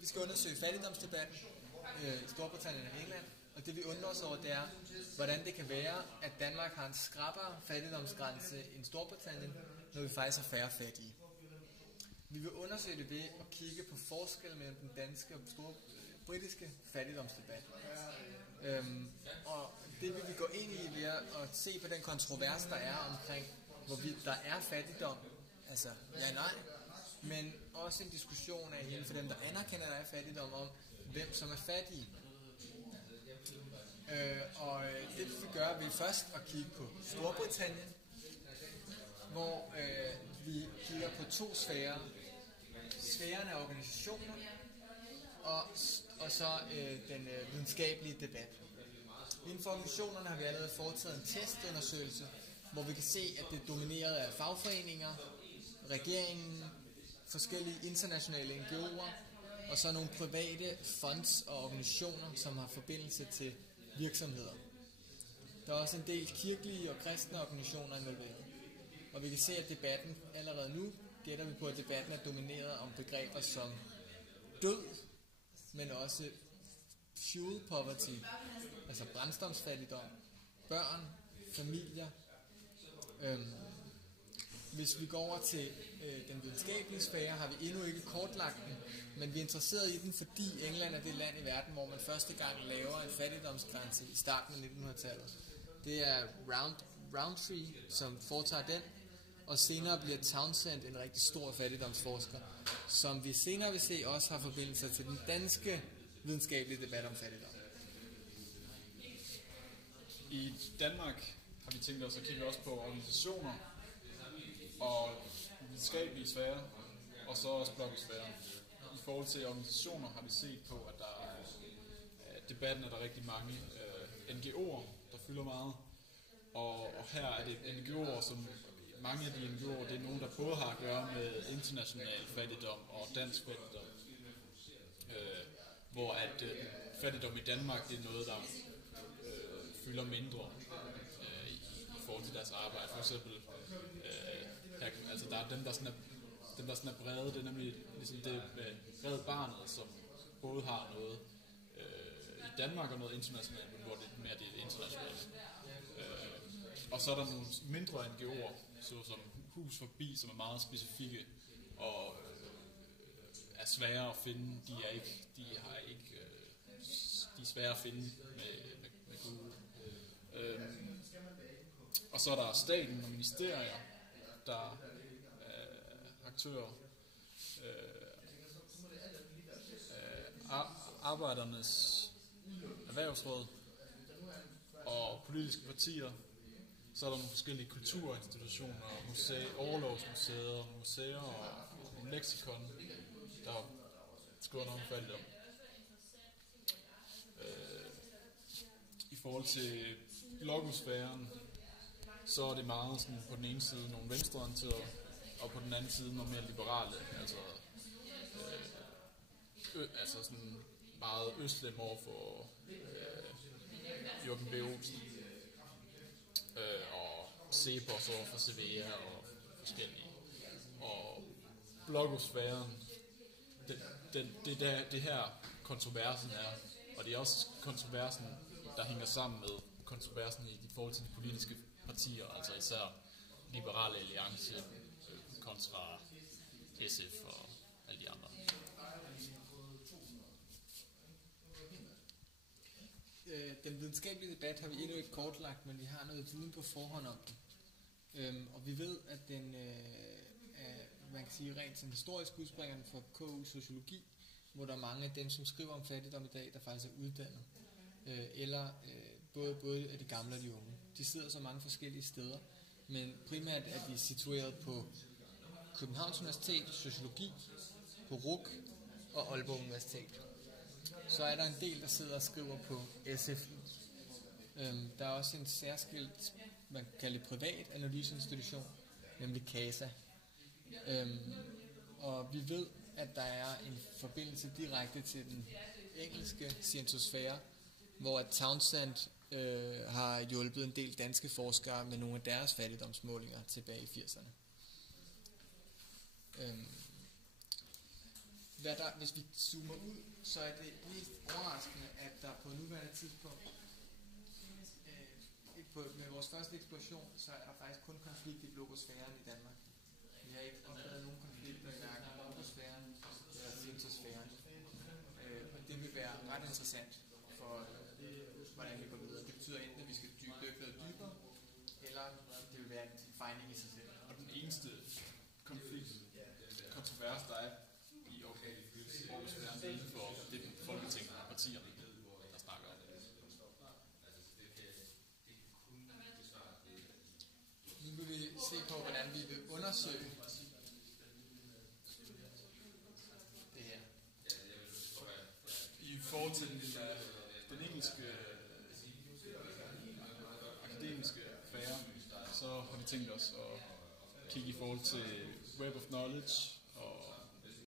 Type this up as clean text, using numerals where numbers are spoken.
Vi skal undersøge fattigdomsdebatten i Storbritannien og England, og det vi undrer os over, det er, hvordan det kan være, at Danmark har en skrappere fattigdomsgrænse end Storbritannien, når vi faktisk har færre fattige. Vi vil undersøge det ved at kigge på forskellen mellem den danske og britiske fattigdomsdebat. Og det vil vi gå ind i ved at se på den kontrovers, der er omkring, hvorvidt der er fattigdom, altså ja nej, men også en diskussion af inden for dem, der anerkender, at der er fattigdom, om hvem som er fattige. Og det vi gør, vi først at kigge på Storbritannien, hvor vi kigger på to sfærer. Sfæren af organisationer og så den videnskabelige debat. Inden for organisationerne har vi allerede foretaget en testundersøgelse, hvor vi kan se, at det er domineret af fagforeninger, regeringen, forskellige internationale NGO'er, og så nogle private funds og organisationer, som har forbindelse til virksomheder. Der er også en del kirkelige og kristne organisationer involveret. Og vi kan se, at debatten allerede nu, gætter vi på, at debatten er domineret om begreber som død, men også fuel poverty, altså brændstofsfattigdom, børn, familier. Hvis vi går over til den videnskabelige sfære, har vi endnu ikke kortlagt den, men vi er interesseret i den, fordi England er det land i verden, hvor man første gang laver en fattigdomsgrænse i starten af 1900-tallet. Det er Rowntree, som foretager den, og senere bliver Townsend en rigtig stor fattigdomsforsker, som vi senere vil se også har forbindelser til den danske videnskabelige debat om fattigdom. I Danmark har vi tænkt os at kigge også på organisationer og videnskabelige sfære, og så også blokkesfære. I forhold til organisationer har vi set på, at der er debatten er der rigtig mange NGO'er, der fylder meget. Og her er det NGO'er, som mange af de NGO'er, det er nogen, der både har at gøre med international fattigdom og dansk fattigdom. Hvor at fattigdom i Danmark, det er noget, der fylder mindre i forhold til deres arbejde. For eksempel, her, altså der er dem, der sådan er brede, det er nemlig ligesom det med Red Barnet, som både har noget i Danmark og noget internationalt, men hvor det er mere det internationalt. Og så er der nogle mindre NGO'er, såsom Hus Forbi, som er meget specifikke og er svære at finde. De er svære at finde med Google. Og så er der staten og ministerier, der er aktører. Arbejdernes erhvervsråd og politiske partier. Så er der nogle forskellige kulturinstitutioner, overlovsmuseer, museer og leksikon, der skriver noget om fattigdom. I forhold til blogosfæren, så er det meget sådan, på den ene side nogle venstreorienterede, og på den anden side nogle mere liberale, altså sådan meget østlem over for Jørgen B. Olsen, og Cepos over for Sevilla og forskellige. Og blogosfæren, det her kontroversen er, og det er også kontroversen, der hænger sammen med kontroversen i forhold til de politiske partier, altså især Liberale Alliance kontra SF og alle de andre. Den videnskabelige debat har vi endnu ikke kortlagt, men vi har noget viden på forhånd om den. Og vi ved, at den man kan sige rent sådan historisk udspringer den fra KU Sociologi, hvor der er mange af dem, som skriver om fattigdom i dag, der faktisk er uddannet. Eller både af de gamle og de unge. De sidder så mange forskellige steder, men primært er de situeret på Københavns Universitet, Sociologi, på RUC og Aalborg Universitet. Så er der en del, der sidder og skriver på SFI. Der er også en særskilt, man kan kalde det privat analyseinstitution, nemlig CASA. Og vi ved, at der er en forbindelse direkte til den engelske scientosfære, hvor at Townsend har hjulpet en del danske forskere med nogle af deres fattigdomsmålinger tilbage i 80'erne. hvis vi zoomer ud, så er det mest overraskende, at der på nuværende tidspunkt, med vores første eksplosion, så er der faktisk kun konflikt i blogosfæren i Danmark. Vi har ikke opdaget nogen konflikter i hverken blogosfæren eller femtosfæren. Og det vil være ret interessant for, hvordan vi går videre. Det betyder enten, at vi skal dykke noget dybere, eller det vil være en fejning i sig selv. Og den eneste kontrovers, der er i blogosfæren, det er inden for det Folketinget og partierne, der snakker om det. Nu vil vi se på, hvordan vi vil undersøge det her. I forhold til den engelske akademiske affære, så har vi tænkt os at kigge i forhold til Web of Knowledge,